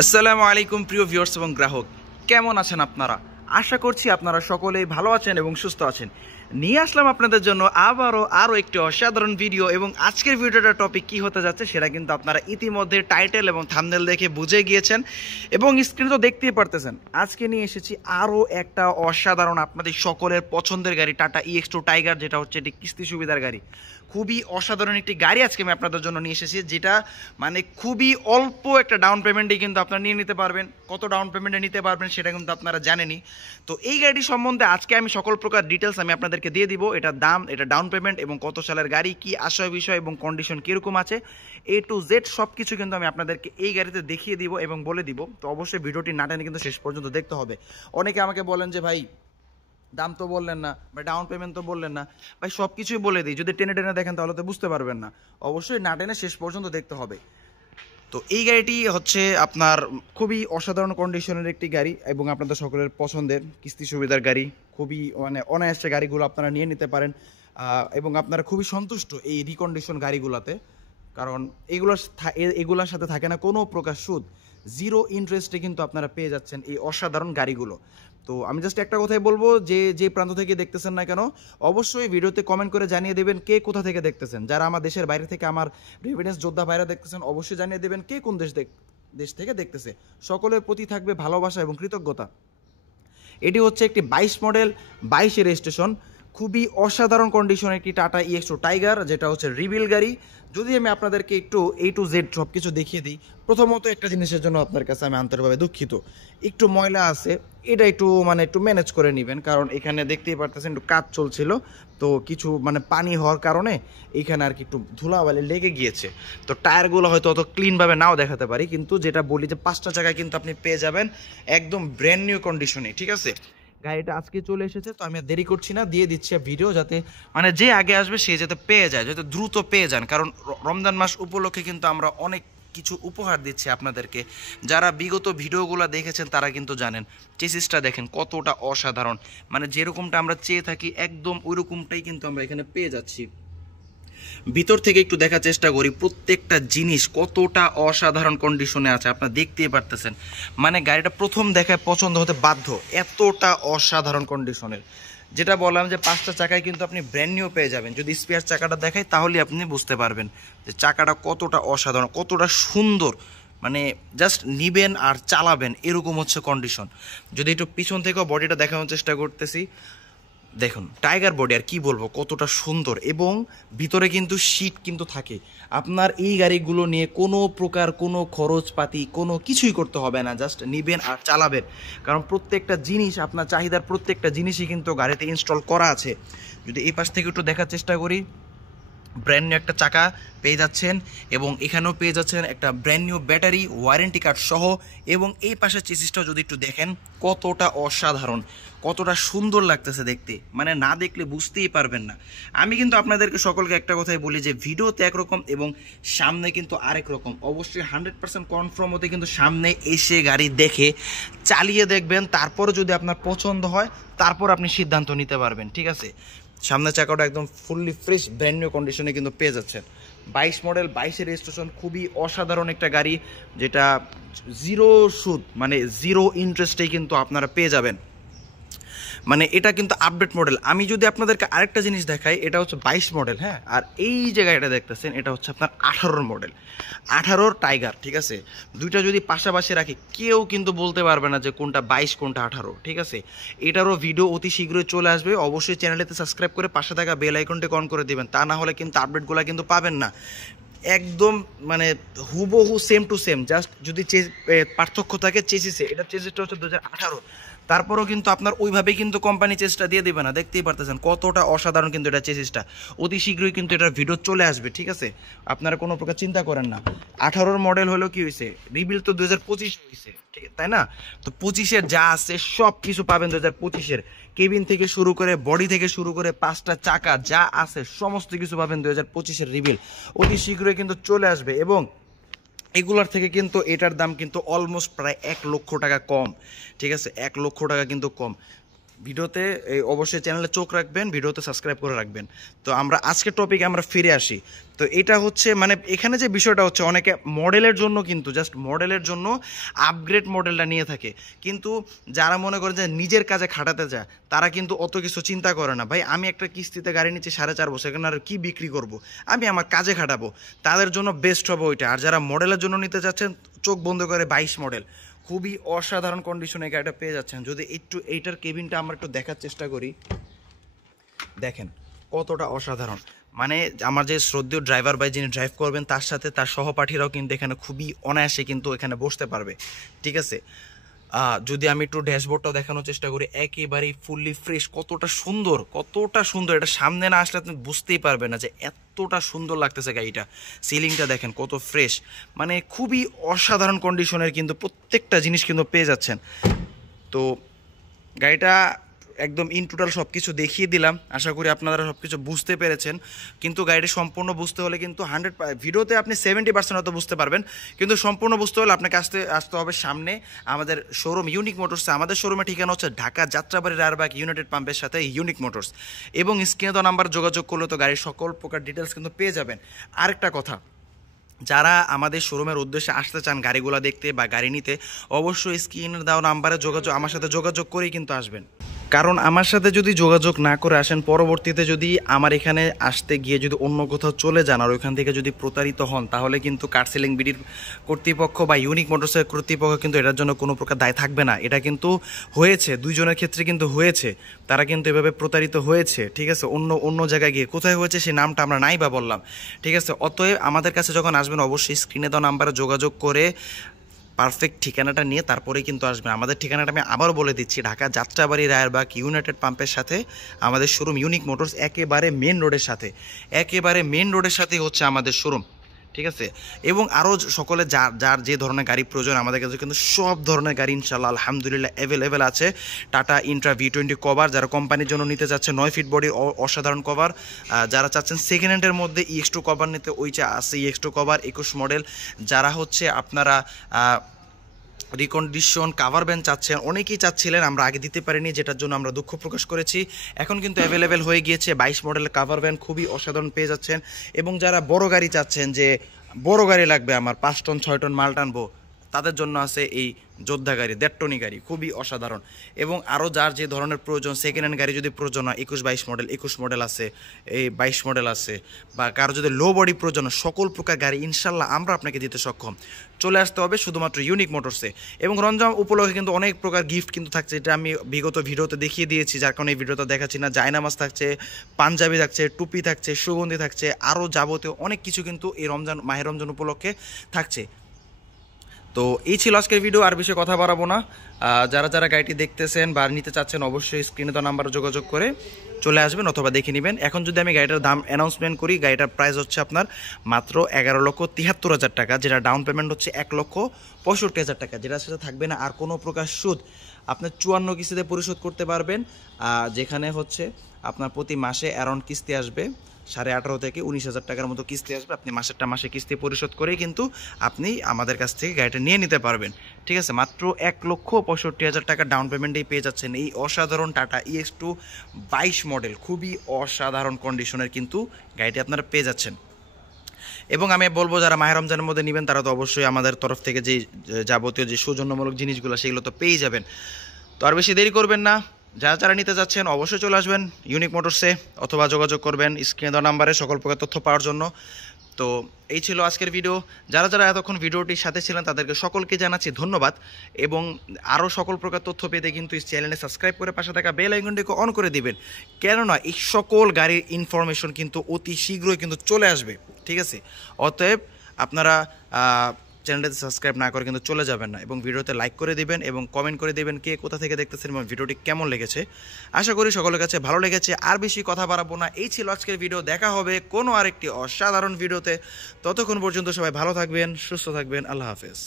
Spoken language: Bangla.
আসসালামু আলাইকুম প্রিয় ভিউয়ার্স এবং গ্রাহক, কেমন আছেন আপনারা? আশা করছি আপনারা সকলেই ভালো আছেন এবং সুস্থ আছেন। নিয়ে আসলাম আপনাদের জন্য আরও একটি অসাধারণ ভিডিও। এবং আজকের ভিডিওটার টপিক কি হতে যাচ্ছে সেটা কিন্তু আপনারা ইতিমধ্যে টাইটেল এবং থাম্বনেল দেখে বুঝে গিয়েছেন এবং স্ক্রিনে তো দেখতেই পারতেছেন। আজকে নিয়ে এসেছি আরও একটা অসাধারণ আপনাদের সকলের পছন্দের গাড়ি, টাটা EX2 টাইগার, যেটা হচ্ছে একটি কিস্তি সুবিধার গাড়ি। খুবই অসাধারণ একটি গাড়ি আজকে আমি আপনাদের জন্য নিয়ে এসেছি, যেটা মানে খুবই অল্প একটা ডাউন পেমেন্টে কিন্তু আপনারা নিয়ে নিতে পারবেন। কত ডাউন পেমেন্টে নিতে পারবেন সেটা কিন্তু আপনারা জানেনই। তো এই গাড়ি সম্বন্ধে আজকে আমি সকল প্রকার ডিটেলস আমি আপনাদেরকে দিয়ে দিব। এটার দাম, এটা ডাউন পেমেন্ট এবং কত সালের গাড়ি, কি আশয় বিষয় এবং কন্ডিশন কীরকম আছে, A to Z সব কিছু কিন্তু আমি আপনাদেরকে এই গাড়িতে দেখিয়ে দিব এবং বলে দিব। তো অবশ্যই ভিডিওটি না টেনে কিন্তু শেষ পর্যন্ত দেখতে হবে। অনেকে আমাকে বলেন যে ভাই দাম তো বললেন না, বা ডাউন পেমেন্ট তো বললেন না। ভাই সব কিছুই বলে দিই, যদি টেনে টেনে দেখেন তাহলে তো বুঝতে পারবেন না। অবশ্যই না টেনে শেষ পর্যন্ত দেখতে হবে। তো এই গাড়িটি হচ্ছে আপনার খুবই অসাধারণ কন্ডিশনের একটি গাড়ি এবং আপনাদের সকলের পছন্দের কিস্তি সুবিধার গাড়ি। খুবই মানে অনায়াসে গাড়িগুলো আপনারা নিয়ে নিতে পারেন এবং আপনারা খুবই সন্তুষ্ট এই রিকন্ডিশন গাড়িগুলোতে। কারণ এগুলোর সাথে থাকে না কোনো প্রকার সুদ, জিরো ইন্টারেস্টে কিন্তু আপনারা পেয়ে যাচ্ছেন এই অসাধারণ গাড়িগুলো। তো আমি জাস্ট একটা কথাই বলবো, যে প্রান্ত থেকে দেখতেছেন না কেন অবশ্যই ভিডিওতে কমেন্ট করে জানিয়ে দেবেন কে কোথা থেকে দেখতেছেন। যারা আমার দেশের বাইরে থেকে আমার রেভিডেন্স যোদ্ধা ভাইরা দেখতেছেন অবশ্যই জানিয়ে দেবেন কে কোন দেশ থেকে দেখতেছে। সকলের প্রতি থাকবে ভালোবাসা এবং কৃতজ্ঞতা। এটি হচ্ছে একটি 22 মডেল, 22 রেজিস্ট্রেশন, খুবই অসাধারণ কন্ডিশনের একটি টাটা EX2 টাইগার, যেটা হচ্ছে রিবিল গাড়ি। যদি আমি আপনাদেরকে একটু A to Z সব কিছু দেখিয়ে দিই। প্রথমত একটা জিনিসের জন্য আপনার কাছে আমি আন্তরিকভাবে দুঃখিত, একটু ময়লা আছে, এটা একটু একটু ম্যানেজ করে নেবেন। কারণ এখানে দেখতেই পারতেছেন একটু কাজ চলছিল, তো কিছু পানি হওয়ার কারণে এখানে আর কি একটু ধুলাবালি লেগে গিয়েছে। তো টায়ারগুলো হয়তো অত ক্লিনভাবে নাও দেখাতে পারি, কিন্তু যেটা বলি যে 5টা জায়গায় কিন্তু আপনি পেয়ে যাবেন একদম ব্র্যান্ড নিউ কন্ডিশনে। ঠিক আছে, গাড়িটা আজকে চলে এসেছে, তো আমি আর দেরি করছি না, দিয়ে দিচ্ছি ভিডিও, যাতে যে আগে আসবে সে যাতে পেয়ে যায়, যাতে দ্রুত পেয়ে যান। কারণ রমজান মাস উপলক্ষে কিন্তু আমরা অনেক কিছু উপহার দিচ্ছি আপনাদেরকে। যারা বিগত ভিডিওগুলো দেখেছেন তারা কিন্তু জানেন। চেসিসটা দেখেন কতটা অসাধারণ, যেরকমটা আমরা চেয়ে থাকি একদম ওই রকমটাই কিন্তু আমরা এখানে পেয়ে যাচ্ছি। ভিতর থেকে একটু দেখার চেষ্টা করি, প্রত্যেকটা জিনিস কতটা অসাধারণ কন্ডিশনে আছে আপনারা দেখতেই পারতেছেন। গাড়িটা প্রথম দেখায় পছন্দ হতে বাধ্য, এতটা অসাধারণ কন্ডিশনের। যেটা বললাম যে 5টা চাকায় কিন্তু আপনি ব্র্যান্ড নিউ পেয়ে যাবেন। যদি স্পেয়ার চাকাটা দেখাই তাহলে আপনি বুঝতে পারবেন যে চাকাটা কতটা অসাধারণ, কতটা সুন্দর। জাস্ট নিবেন আর চালাবেন এরকম হচ্ছে কন্ডিশন। যদি একটু পিছন থেকেও বডিটা দেখানোর চেষ্টা করতেছি, দেখুন টাইগার বডি, আর কি বলবো কতটা সুন্দর। এবং ভিতরে কিন্তু সিট কিন্তু থাকে। আপনার এই গাড়িগুলো নিয়ে কোনো প্রকার কোনো খরচপাতি কোনো কিছুই করতে হবে না, জাস্ট নিবেন আর চালাবেন। কারণ প্রত্যেকটা জিনিস আপনার চাহিদার প্রত্যেকটা জিনিসই কিন্তু গাড়িতে ইনস্টল করা আছে। যদি এই পাশ থেকে একটু দেখার চেষ্টা করি, ব্র্যান্ড নিউ একটা চাকা পেয়ে যাচ্ছেন এবং এখানেও পেয়ে যাচ্ছেন একটা brand new battery, warranty card সহ। এবং এই পাশের চেসিসটাও যদি একটু দেখেন কতটা অসাধারণ, কতটা সুন্দর লাগতেছে দেখতে, না দেখলে বুঝতেই পারবেন না। আমি কিন্তু আপনাদেরকে সকলকে একটা কথাই বলি যে ভিডিওতে একরকম এবং সামনে কিন্তু আরেক রকম। অবশ্যই 100% কনফার্ম হতে কিন্তু সামনে এসে গাড়ি দেখে চালিয়ে দেখবেন, তারপরে যদি আপনার পছন্দ হয় তারপর আপনি সিদ্ধান্ত নিতে পারবেন। ঠিক আছে, সামনের চাকাটা একদম ফুললি ফ্রেশ ব্র্যান্ড নিউ কন্ডিশনে কিন্তু পেয়ে যাচ্ছেন। 22 মডেল, 22 রেজিস্ট্রেশন, খুবই অসাধারণ একটা গাড়ি, যেটা জিরো সুদ জিরো ইন্টারেস্টেই কিন্তু আপনারা পেয়ে যাবেন। এটা কিন্তু আপডেট মডেল। আমি যদি আপনাদেরকে আরেকটা জিনিস দেখাই, এটা হচ্ছে 22 মডেল, হ্যাঁ। আর এই জায়গাটা দেখতেছেন এটা হচ্ছে আপনার 18 মডেল, 18 টাইগার। ঠিক আছে, দুইটা যদি পাশাপাশি রাখি কেউ কিন্তু বলতে পারবে না যে কোনটা 22 কোনটা 18। ঠিক আছে, এটারও ভিডিও অতি শীঘ্রই চলে আসবে। অবশ্যই চ্যানেলটিতে সাবস্ক্রাইব করে পাশে থাকা বেল আইকনটি অন করে দিবেন, তা না হলে কিন্তু আপডেটগুলো কিন্তু পাবেন না। একদম হুবহু সেম টু সেম, জাস্ট যদি পার্থক্য থাকে চেসিসে। এটা চেসিসটা হচ্ছে 2018, তারপরও কিন্তু আপনার ওইভাবেই কিন্তু কোম্পানি চেসিসটা দিয়ে দেবে না। দেখতেই পারতেছেন কতটা অসাধারণ কিন্তু এটা চেসিসটা। অতি শীঘ্রই কিন্তু এটার ভিডিও চলে আসবে। ঠিক আছে, আপনারা কোনো প্রকার চিন্তা করেন না। 18 মডেল হলো কি হয়েছে, রিবিল তো 2025 হয়েছে, ঠিক তাই না? তো 25-এর যা আছে সব কিছু পাবেন 2025-এর। কেবিন থেকে শুরু করে বডি থেকে শুরু করে 5টা চাকা যা আছে সমস্ত কিছু পাবেন 2025-এর রিবিল। অতি শীঘ্রই কিন্তু চলে আসবে এবং এগুলার থেকে কিন্তু এটার দাম কিন্তু অলমোস্ট প্রায় 1 লক্ষ টাকা কম। ঠিক আছে, 1 লক্ষ টাকা কিন্তু কম। ভিডিওতে অবশ্যই চ্যানেলে চোখ রাখবেন, ভিডিওতে সাবস্ক্রাইব করে রাখবেন। তো আমরা আজকের টপিকে আমরা ফিরে আসি। তো এটা হচ্ছে মানে এখানে যে বিষয়টা হচ্ছে, অনেকে মডেলের জন্য কিন্তু জাস্ট মডেলের জন্য আপগ্রেড মডেলটা নিয়ে থাকে, কিন্তু যারা মনে করে যে নিজের কাজে খাটাতে যায় তারা কিন্তু অত কিছু চিন্তা করে না। ভাই আমি একটা কিস্তিতে গাড়ি নিচ্ছি 4.5 বছর, এখানে আর কি বিক্রি করব, আমি আমার কাজে খাটাবো, তাদের জন্য বেস্ট হবে ওইটা। আর যারা মডেলের জন্য নিতে চাচ্ছেন, চোখ বন্ধ করে 22 মডেল খুবই অসাধারণ কন্ডিশনে গাড়িটা পেয়ে যাচ্ছেন। যদি একটু এইটার কেবিনটা আমরা একটু দেখার চেষ্টা করি, দেখেন কতটা অসাধারণ। মানে আমার যে শ্রদ্ধেয় ড্রাইভার ভাই যিনি ড্রাইভ করবেন, তার সাথে তার সহপাঠীরাও কিন্তু এখানে খুবই অনায়াসে কিন্তু এখানে বসতে পারবে, ঠিক আছে। যদি আমি একটু ড্যাশবোর্ডটাও দেখানোর চেষ্টা করি, একেবারেই ফুললি ফ্রেশ, কতটা সুন্দর কতটা সুন্দর। এটা সামনে না আসলে আপনি বুঝতেই পারবেন না যে এতটা সুন্দর লাগতেছে গাড়িটা। সিলিংটা দেখেন কত ফ্রেশ, মানে খুবই অসাধারণ কন্ডিশনের কিন্তু প্রত্যেকটা জিনিস কিন্তু পেয়ে যাচ্ছেন। তো গাড়িটা একদম ইন টোটাল সব কিছু দেখিয়ে দিলাম, আশা করি আপনারা সব কিছু বুঝতে পেরেছেন। কিন্তু গাড়িটি সম্পূর্ণ বুঝতে হলে কিন্তু 100, ভিডিওতে আপনি 70% হয়তো বুঝতে পারবেন, কিন্তু সম্পূর্ণ বুঝতে হলে আপনাকে আসতে হবে সামনে আমাদের শোরুম ইউনিক মোটরসে। আমাদের শোরুমের ঠিকানা হচ্ছে ঢাকা যাত্রাবাড়ি রায়বাগ ইউনাইটেড পাম্পের সাথে ইউনিক মোটরস, এবং স্ক্রিনে দেওয়া নাম্বার যোগাযোগ করলে তো গাড়ির সকল প্রকার ডিটেলস কিন্তু পেয়ে যাবেন। আরেকটা কথা, যারা আমাদের শোরুমের উদ্দেশ্যে আসতে চান গাড়িগুলো দেখতে বা গাড়ি নিতে, অবশ্যই স্ক্রিনের দেওয়া নাম্বারে আমার সাথে যোগাযোগ করেই কিন্তু আসবেন। কারণ আমার সাথে যদি যোগাযোগ না করে আসেন, পরবর্তীতে যদি আমার এখানে আসতে গিয়ে যদি অন্য কোথাও চলে যান আর ওইখান থেকে যদি প্রতারিত হন, তাহলে কিন্তু কার সেলিং বিডির কর্তৃপক্ষ বা ইউনিক মোটরসের কর্তৃপক্ষ কিন্তু এটার জন্য কোনো প্রকার দায় থাকবে না। এটা কিন্তু হয়েছে, দুইজনের ক্ষেত্রে কিন্তু হয়েছে, তারা কিন্তু এভাবে প্রতারিত হয়েছে, ঠিক আছে। অন্য জায়গায় গিয়ে কোথায় হয়েছে সেই নামটা আমরা নাই বা বললাম, ঠিক আছে। অতএব আমাদের কাছে যখন আসবেন, অবশ্যই স্ক্রিনে দেওয়া নাম্বারে যোগাযোগ করে পারফেক্ট ঠিকানাটা নিয়ে তারপরেই কিন্তু আসবেন। আমাদের ঠিকানাটা আমি আবারও বলে দিচ্ছি, ঢাকা যাত্রাবাড়ি রায়বাগ ইউনাইটেড পাম্পের সাথে আমাদের শোরুম ইউনিক মোটরস, একেবারে মেন রোডের সাথেই হচ্ছে আমাদের শোরুম, ঠিক আছে। এবং আরও সকলে যার যে ধরনের গাড়ি প্রয়োজন, আমাদের কাছে কিন্তু সব ধরনের গাড়ি ইনশাল্লাহ আলহামদুলিল্লাহ অ্যাভেলেবেল আছে। টাটা ইন্ট্রা V20 কভার যারা কোম্পানির জন্য নিতে চাচ্ছে, 9 ফিট বডির অসাধারণ কভার। যারা চাচ্ছেন সেকেন্ড হ্যান্ডের মধ্যে EX2 কভার নিতে, ওইটা আছে EX2 কভার 21 মডেল। যারা হচ্ছে আপনারা রিকন্ডিশন কাভার ব্যান চাচ্ছেন, অনেকেই চাচ্ছিলেন, আমরা আগে দিতে পারিনি, যেটার জন্য আমরা দুঃখ প্রকাশ করেছি। এখন কিন্তু অ্যাভেলেবেল হয়ে গিয়েছে 22 মডেলের কাভার ভ্যান, খুবই অসাধারণ পেয়ে যাচ্ছেন। এবং যারা বড় গাড়ি চাচ্ছেন, যে বড় গাড়ি লাগবে আমার 5 টন 6 টন মাল টানবো, তাদের জন্য আছে এই যোদ্ধা গাড়ি, 1.5 টনি গাড়ি, খুবই অসাধারণ। এবং আরও যার যে ধরনের প্রয়োজন, সেকেন্ড হ্যান্ড গাড়ি যদি প্রয়োজন হয়, 21 মডেল আছে, এই 22 মডেল আছে, বা কারো যদি লো বডি প্রয়োজন, সকল প্রকার গাড়ি ইনশাল্লাহ আমরা আপনাকে দিতে সক্ষম। চলে আসতে হবে শুধুমাত্র ইউনিক মোটরসে। এবং রমজান উপলক্ষে কিন্তু অনেক প্রকার গিফট কিন্তু থাকছে, এটা আমি বিগত ভিডিওতে দেখিয়ে দিয়েছি, যার কারণে এই ভিডিওটা দেখাচ্ছি না। জায়নামাজ থাকছে, পাঞ্জাবি থাকছে, টুপি থাকছে, সুগন্ধি থাকছে, আরও যাবতীয় অনেক কিছু কিন্তু এই মাহে রমজান উপলক্ষে থাকছে। তো এই ছিল আজকের ভিডিও, আর বেশি কথা বাড়াবো না। যারা গাড়িটি দেখতেছেন বা নিতে চাচ্ছেন, অবশ্যই স্ক্রিনে দেওয়া নাম্বারে যোগাযোগ করে চলে আসবেন অথবা দেখে নেবেন। এখন যদি আমি গাড়িটার দাম অ্যানাউন্সমেন্ট করি, গাড়িটার প্রাইস হচ্ছে আপনার মাত্র 11,73,000 টাকা, যেটা ডাউন পেমেন্ট হচ্ছে 1,65,000 টাকা, যেটার সাথে থাকবে না আর কোনো প্রকার সুদ। আপনার 54 কিস্তিতে পরিশোধ করতে পারবেন, যেখানে হচ্ছে আপনার প্রতি মাসে অ্যারাউন্ড কিস্তি আসবে 18,500 থেকে 19,000 টাকার মতো কিস্তি আসবে। আপনি মাসে কিস্তি পরিশোধ করেই কিন্তু আপনি আমাদের কাছ থেকে গাড়িটা নিয়ে নিতে পারবেন, ঠিক আছে। মাত্র 1,65,000 টাকা ডাউন পেমেন্টেই পেয়ে যাচ্ছেন এই অসাধারণ টাটা EX2 22 মডেল, খুবই অসাধারণ কন্ডিশনের কিন্তু গাড়িটি আপনারা পেয়ে যাচ্ছেন। এবং আমি বলবো, যারা মাহে রমজানের মধ্যে নেবেন, তারা তো অবশ্যই আমাদের তরফ থেকে যে যাবতীয় যে সৌজন্যমূলক জিনিসগুলো, সেগুলো তো পেয়েই যাবেন। তো আর বেশি দেরি করবেন না, যারা নিতে যাচ্ছেন অবশ্যই চলে আসবেন ইউনিক মোটরসে, অথবা যোগাযোগ করবেন স্ক্রিনে দেওয়া নাম্বারে সকল প্রকার তথ্য পাওয়ার জন্য। তো এই ছিল আজকের ভিডিও। যারা এতক্ষণ ভিডিওটির সাথে ছিলেন, তাদেরকে সকলকে জানাচ্ছি ধন্যবাদ। এবং আরও সকল প্রকার তথ্য পেতে কিন্তু এই চ্যানেলে সাবস্ক্রাইব করে পাশে থাকা বেল আইকনটিকে অন করে দিবেন, কেননা এই সকল গাড়ির ইনফরমেশন কিন্তু অতি শীঘ্রই কিন্তু চলে আসবে, ঠিক আছে। অতএব আপনারা চ্যানেলটাতে সাবস্ক্রাইব না করে কিন্তু চলে যাবেন না, এবং ভিডিওতে লাইক করে দিবেন এবং কমেন্ট করে দিবেন কে কোথা থেকে দেখতেছেন এবং ভিডিওটি কেমন লেগেছে। আশা করি সকলের কাছে ভালো লেগেছে। আর বেশি কথা বাড়াবো না, এই ছিল আজকের ভিডিও। দেখা হবে কোনো আরেকটি অসাধারণ ভিডিওতে। ততক্ষণ পর্যন্ত সবাই ভালো থাকবেন, সুস্থ থাকবেন। আল্লাহ হাফেজ।